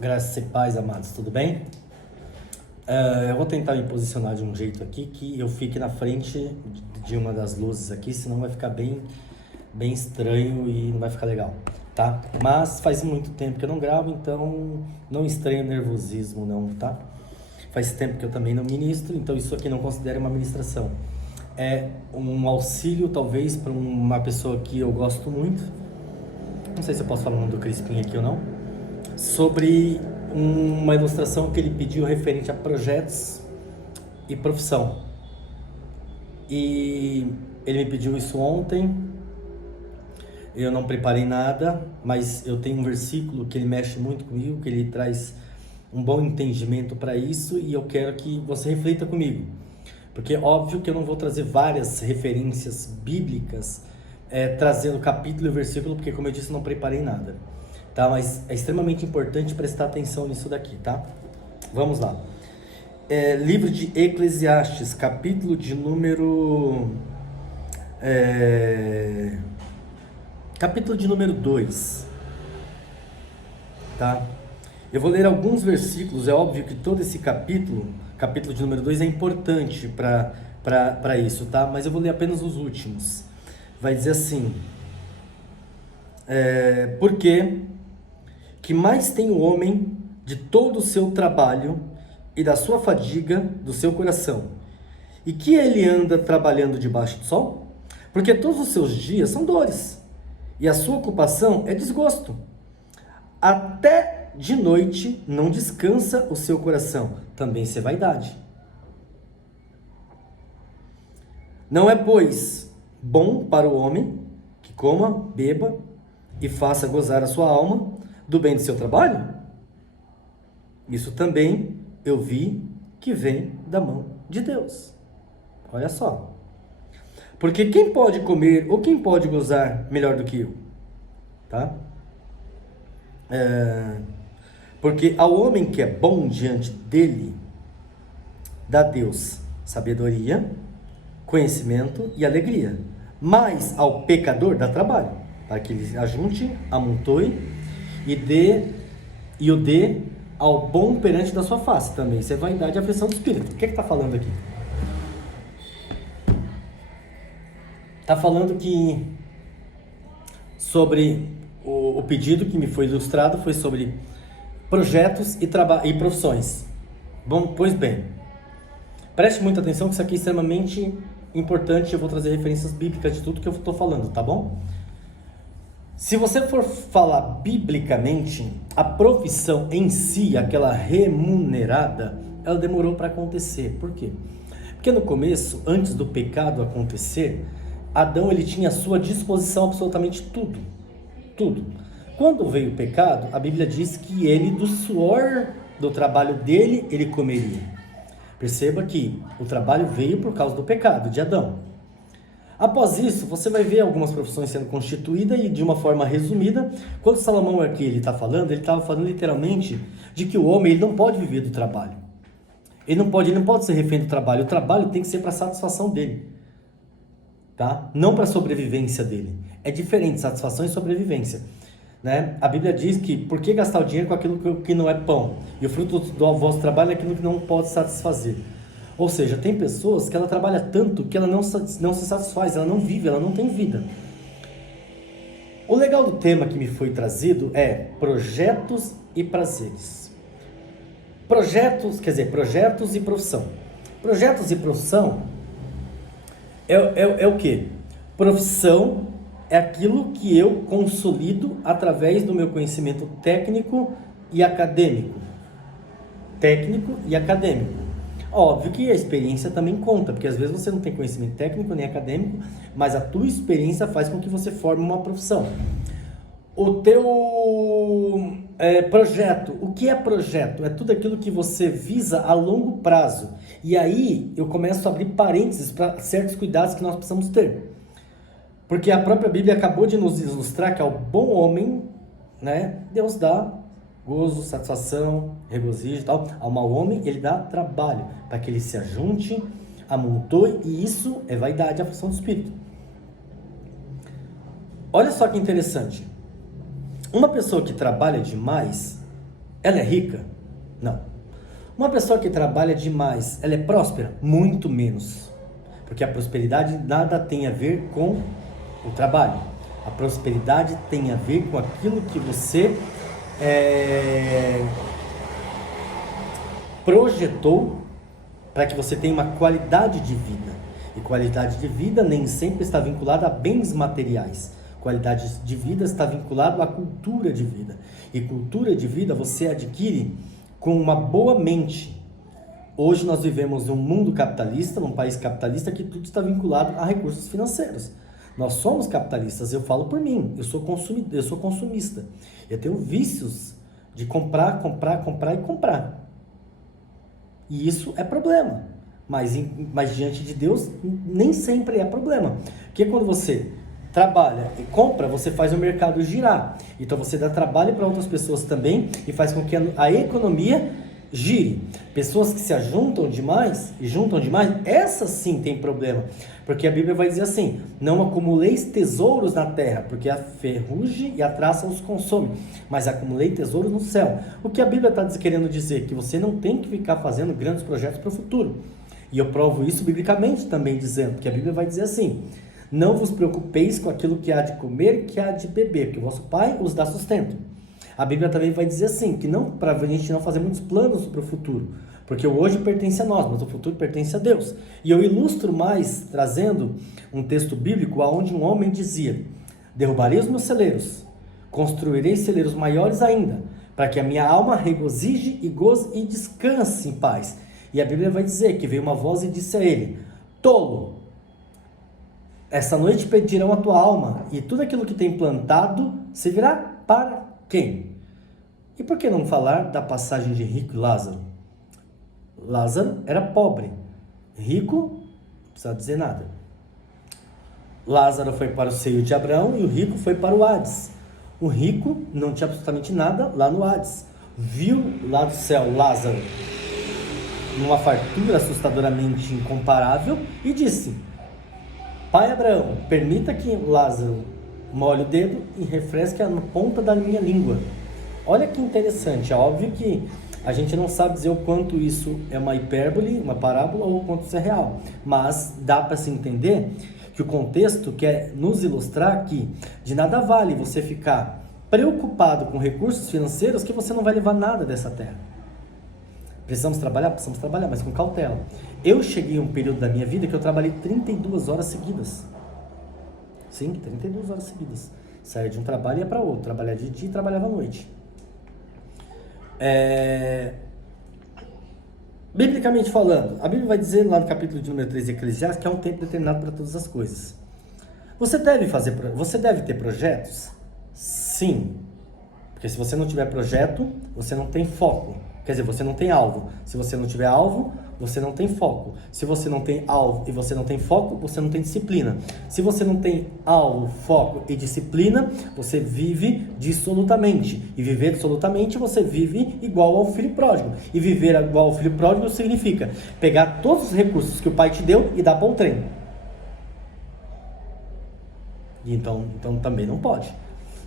Graças e paz, amados, tudo bem? Eu vou tentar me posicionar de um jeito aqui que eu fique na frente de uma das luzes aqui, senão vai ficar bem estranho e não vai ficar legal, tá? Mas faz muito tempo que eu não gravo, então não estranho o nervosismo não, tá? Faz tempo que eu também não ministro, então isso aqui não considero uma ministração. É um auxílio, talvez, para uma pessoa que eu gosto muito. Não sei se eu posso falar o nome do Crispim aqui ou não. Sobre uma ilustração que ele pediu referente a projetos e profissão. E ele me pediu isso ontem. Eu não preparei nada, mas eu tenho um versículo que ele mexe muito comigo, que ele traz um bom entendimento para isso, e eu quero que você reflita comigo. Porque é óbvio que eu não vou trazer várias referências bíblicas, trazendo capítulo e versículo, porque como eu disse, eu não preparei nada. Tá? Mas é extremamente importante prestar atenção nisso daqui, tá? Vamos lá. Livro de Eclesiastes, capítulo de número... capítulo de número 2, tá? Eu vou ler alguns versículos, é óbvio que todo esse capítulo de número 2 é importante para isso, tá? Mas eu vou ler apenas os últimos. Vai dizer assim: porque que mais tem o homem de todo o seu trabalho e da sua fadiga do seu coração, e que ele anda trabalhando debaixo do sol? Porque todos os seus dias são dores, e a sua ocupação é desgosto. Até de noite não descansa o seu coração, também isso é vaidade. Não é, pois, bom para o homem que coma, beba e faça gozar a sua alma do bem do seu trabalho? Isso também eu vi que vem da mão de Deus. Olha só. Porque quem pode comer ou quem pode gozar melhor do que eu? Tá? Porque ao homem que é bom diante dele, dá Deus sabedoria, conhecimento e alegria. Mas ao pecador dá trabalho, para que ele ajunte, amontoe e o dê ao bom perante da sua face. Também isso é vaidade e aflição do espírito. O que está falando aqui? Está falando que sobre o pedido que me foi ilustrado foi sobre projetos e profissões. Bom, pois bem, preste muita atenção que isso aqui é extremamente importante. Eu vou trazer referências bíblicas de tudo que eu estou falando, tá bom? Se você for falar biblicamente, a profissão em si, aquela remunerada, ela demorou para acontecer. Por quê? Porque no começo, antes do pecado acontecer, Adão ele tinha à sua disposição absolutamente tudo. Tudo. Quando veio o pecado, a Bíblia diz que ele, do suor do trabalho dele, ele comeria. Perceba que o trabalho veio por causa do pecado de Adão. Após isso, você vai ver algumas profissões sendo constituídas e de uma forma resumida. Quando Salomão aqui ele está falando, ele estava falando literalmente de que o homem ele não pode viver do trabalho. Ele não pode ser refém do trabalho. O trabalho tem que ser para a satisfação dele, tá? Não para a sobrevivência dele. É diferente, satisfação e sobrevivência, né? A Bíblia diz que por que gastar o dinheiro com aquilo que não é pão? E o fruto do vosso trabalho é aquilo que não pode satisfazer. Ou seja, tem pessoas que ela trabalha tanto que ela não se satisfaz, ela não vive, ela não tem vida. O legal do tema que me foi trazido é projetos e prazeres. Projetos e profissão. Projetos e profissão é o quê? Profissão é aquilo que eu consolido através do meu conhecimento técnico e acadêmico. Técnico e acadêmico. Óbvio que a experiência também conta, porque às vezes você não tem conhecimento técnico nem acadêmico, mas a tua experiência faz com que você forme uma profissão. O teu projeto, o que é projeto? É tudo aquilo que você visa a longo prazo. E aí eu começo a abrir parênteses para certos cuidados que nós precisamos ter. Porque a própria Bíblia acabou de nos ilustrar que ao bom homem, né, Deus dá gozo, satisfação, regozijo e tal. Ao mau homem, ele dá trabalho, para que ele se ajunte, amontoe, e isso é vaidade, a aflição do espírito. Olha só que interessante. Uma pessoa que trabalha demais, ela é rica? Não. Uma pessoa que trabalha demais, ela é próspera? Muito menos. Porque a prosperidade nada tem a ver com o trabalho. A prosperidade tem a ver com aquilo que você projetou para que você tenha uma qualidade de vida. E qualidade de vida nem sempre está vinculada a bens materiais. Qualidade de vida está vinculada à cultura de vida. E cultura de vida você adquire com uma boa mente. Hoje nós vivemos num mundo capitalista, num país capitalista, que tudo está vinculado a recursos financeiros. Nós somos capitalistas, eu falo por mim, eu sou consumista. Eu tenho vícios de comprar e comprar. E isso é problema. Mas diante de Deus, nem sempre é problema. Porque quando você trabalha e compra, você faz o mercado girar. Então você dá trabalho para outras pessoas também e faz com que a economia gire. Pessoas que se ajuntam demais e juntam demais, essas sim tem problema. Porque a Bíblia vai dizer assim: não acumuleis tesouros na terra, porque a ferrugem e a traça os consome, mas acumulei tesouros no céu. O que a Bíblia está querendo dizer? Que você não tem que ficar fazendo grandes projetos para o futuro. E eu provo isso biblicamente também, dizendo que a Bíblia vai dizer assim: não vos preocupeis com aquilo que há de comer e que há de beber, porque o vosso Pai os dá sustento. A Bíblia também vai dizer assim, que não, para a gente não fazer muitos planos para o futuro, porque o hoje pertence a nós, mas o futuro pertence a Deus. E eu ilustro mais trazendo um texto bíblico onde um homem dizia: derrubarei os meus celeiros, construirei celeiros maiores ainda, para que a minha alma regozije e goze e descanse em paz. E a Bíblia vai dizer que veio uma voz e disse a ele: tolo, esta noite pedirão a tua alma, e tudo aquilo que tem plantado servirá para quem? E por que não falar da passagem de Rico e Lázaro? Lázaro era pobre, Rico, não precisa dizer nada. Lázaro foi para o seio de Abraão e o rico foi para o Hades. O rico não tinha absolutamente nada lá no Hades. Viu lá do céu Lázaro numa fartura assustadoramente incomparável e disse: Pai Abraão, permita que Lázaro molhe o dedo e refresque a ponta da minha língua. Olha que interessante, é óbvio que a gente não sabe dizer o quanto isso é uma hipérbole, uma parábola, ou o quanto isso é real, mas dá para se entender que o contexto quer nos ilustrar que de nada vale você ficar preocupado com recursos financeiros que você não vai levar nada dessa terra. Precisamos trabalhar, mas com cautela. Eu cheguei a um período da minha vida que eu trabalhei 32 horas seguidas. Sim, 32 horas seguidas. Saía de um trabalho e ia para outro. Trabalhava de dia e trabalhava à noite. Biblicamente falando, a Bíblia vai dizer lá no capítulo de número 3 de Eclesiastes que há um tempo determinado para todas as coisas. Você deve ter projetos? Sim. Porque se você não tiver projeto, você não tem foco. Quer dizer, você não tem alvo. Se você não tiver alvo, você não tem foco. Se você não tem alvo e você não tem foco, você não tem disciplina. Se você não tem alvo, foco e disciplina, você vive dissolutamente. E viver dissolutamente, você vive igual ao filho pródigo. E viver igual ao filho pródigo significa pegar todos os recursos que o pai te deu e dar para o trem. E então também não pode.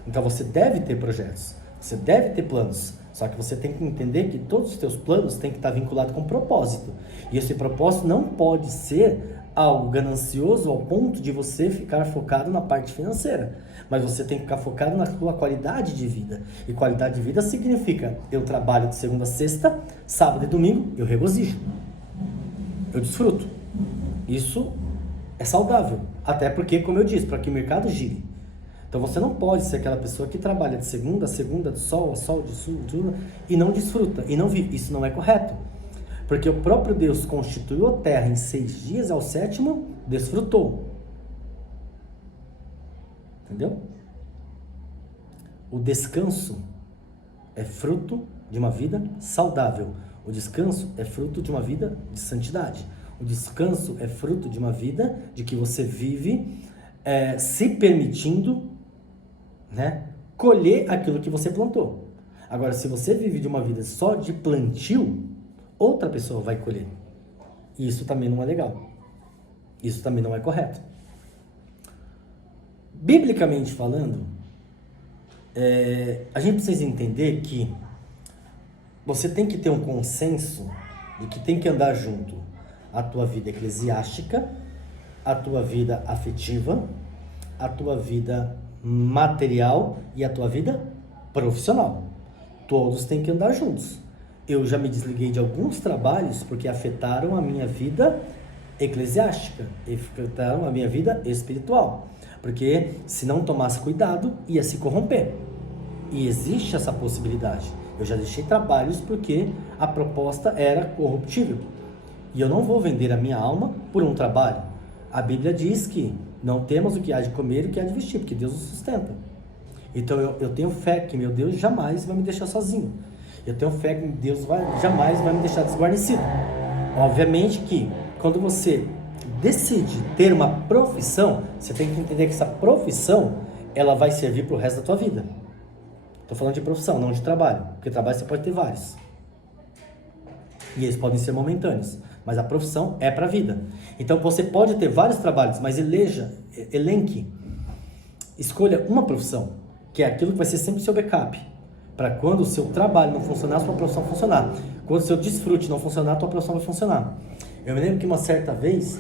Então você deve ter projetos. Você deve ter planos. Só que você tem que entender que todos os teus planos têm que estar vinculados com propósito. E esse propósito não pode ser algo ganancioso ao ponto de você ficar focado na parte financeira. Mas você tem que ficar focado na sua qualidade de vida. E qualidade de vida significa: eu trabalho de segunda a sexta, sábado e domingo, eu regozijo. Eu desfruto. Isso é saudável. Até porque, como eu disse, para que o mercado gire. Então você não pode ser aquela pessoa que trabalha de segunda a segunda, de sol a sol, de sul, e não desfruta, e não vive. Isso não é correto. Porque o próprio Deus constituiu a terra em 6 dias, ao sétimo desfrutou. Entendeu? O descanso é fruto de uma vida saudável. O descanso é fruto de uma vida de santidade. O descanso é fruto de uma vida de que você vive se permitindo, colher aquilo que você plantou. Agora, se você vive de uma vida só de plantio, outra pessoa vai colher. E isso também não é legal. Isso também não é correto. Biblicamente falando, a gente precisa entender que você tem que ter um consenso de que tem que andar junto a tua vida eclesiástica, a tua vida afetiva, a tua vida material e a tua vida profissional. Todos têm que andar juntos. Eu já me desliguei de alguns trabalhos porque afetaram a minha vida eclesiástica, afetaram a minha vida espiritual. Porque se não tomasse cuidado, ia se corromper. E existe essa possibilidade. Eu já deixei trabalhos porque a proposta era corruptível. E eu não vou vender a minha alma por um trabalho. A Bíblia diz que não temos o que há de comer e o que há de vestir, porque Deus nos sustenta. Então eu tenho fé que meu Deus jamais vai me deixar sozinho. Eu tenho fé que Deus jamais vai me deixar desguarnecido. Obviamente que quando você decide ter uma profissão, você tem que entender que essa profissão, ela vai servir para o resto da tua vida. Estou falando de profissão, não de trabalho. Porque trabalho você pode ter vários. E eles podem ser momentâneos. Mas a profissão é para a vida. Então você pode ter vários trabalhos, mas elenque, escolha uma profissão, que é aquilo que vai ser sempre o seu backup. Para quando o seu trabalho não funcionar, a sua profissão funcionar. Quando o seu desfrute não funcionar, a tua profissão vai funcionar. Eu me lembro que uma certa vez,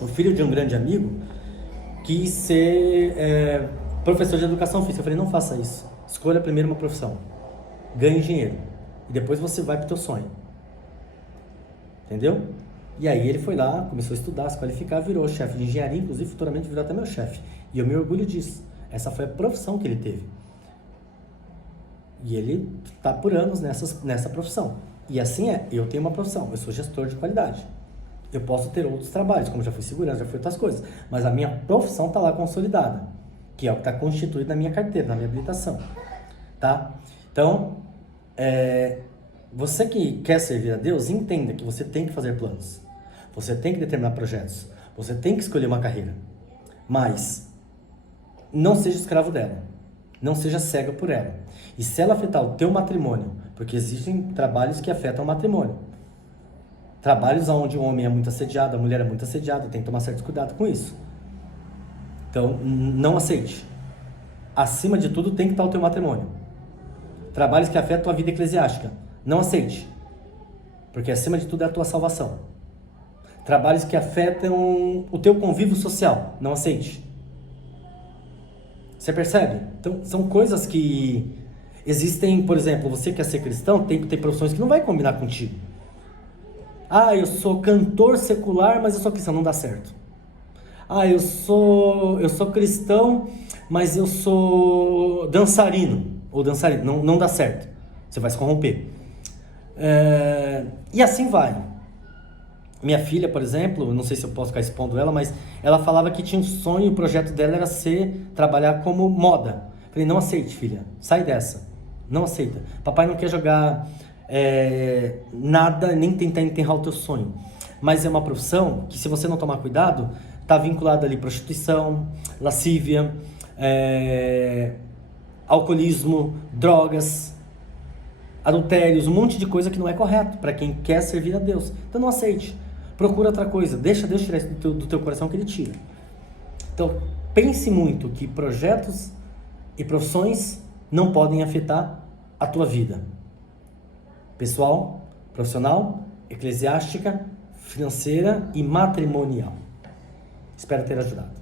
o filho de um grande amigo quis ser professor de educação física. Eu falei, não faça isso. Escolha primeiro uma profissão. Ganhe dinheiro. E depois você vai pro teu sonho. Entendeu? E aí ele foi lá, começou a estudar, se qualificar, virou chefe de engenharia, inclusive futuramente virou até meu chefe. E eu me orgulho disso. Essa foi a profissão que ele teve. E ele está por anos nessa profissão. E assim eu tenho uma profissão, eu sou gestor de qualidade. Eu posso ter outros trabalhos, como já fui segurança, já fui outras coisas. Mas a minha profissão está lá consolidada, que é o que está constituído na minha carteira, na minha habilitação. Tá? Então, você que quer servir a Deus, entenda que você tem que fazer planos. Você tem que determinar projetos. Você tem que escolher uma carreira. Mas não seja escravo dela. Não seja cega por ela. E se ela afetar o teu matrimônio, porque existem trabalhos que afetam o matrimônio. Trabalhos onde o homem é muito assediado, a mulher é muito assediada, tem que tomar certo cuidado com isso. Então, não aceite. Acima de tudo, tem que estar o teu matrimônio. Trabalhos que afetam a tua vida eclesiástica. Não aceite, porque acima de tudo é a tua salvação. Trabalhos que afetam o teu convívio social, não aceite. Você percebe? Então, são coisas que existem, por exemplo, você quer ser cristão, tem que ter profissões que não vai combinar contigo. Ah, eu sou cantor secular, mas eu sou cristão, não dá certo. Ah, eu sou cristão, mas eu sou dançarino, ou dançarino, não dá certo. Você vai se corromper. E assim vai. Minha filha, por exemplo, não sei se eu posso ficar expondo ela, mas ela falava que tinha um sonho, o projeto dela era trabalhar como moda. Falei, não aceite, filha, sai dessa, não aceita. Papai não quer jogar nada, nem tentar enterrar o teu sonho. Mas é uma profissão que, se você não tomar cuidado, está vinculada ali prostituição, lascívia, alcoolismo, drogas, adultérios, um monte de coisa que não é correto para quem quer servir a Deus. Então não aceite. Procura outra coisa. Deixa Deus tirar isso do teu coração, que Ele tira. Então pense muito que projetos e profissões não podem afetar a tua vida pessoal, profissional, eclesiástica, financeira e matrimonial. Espero ter ajudado.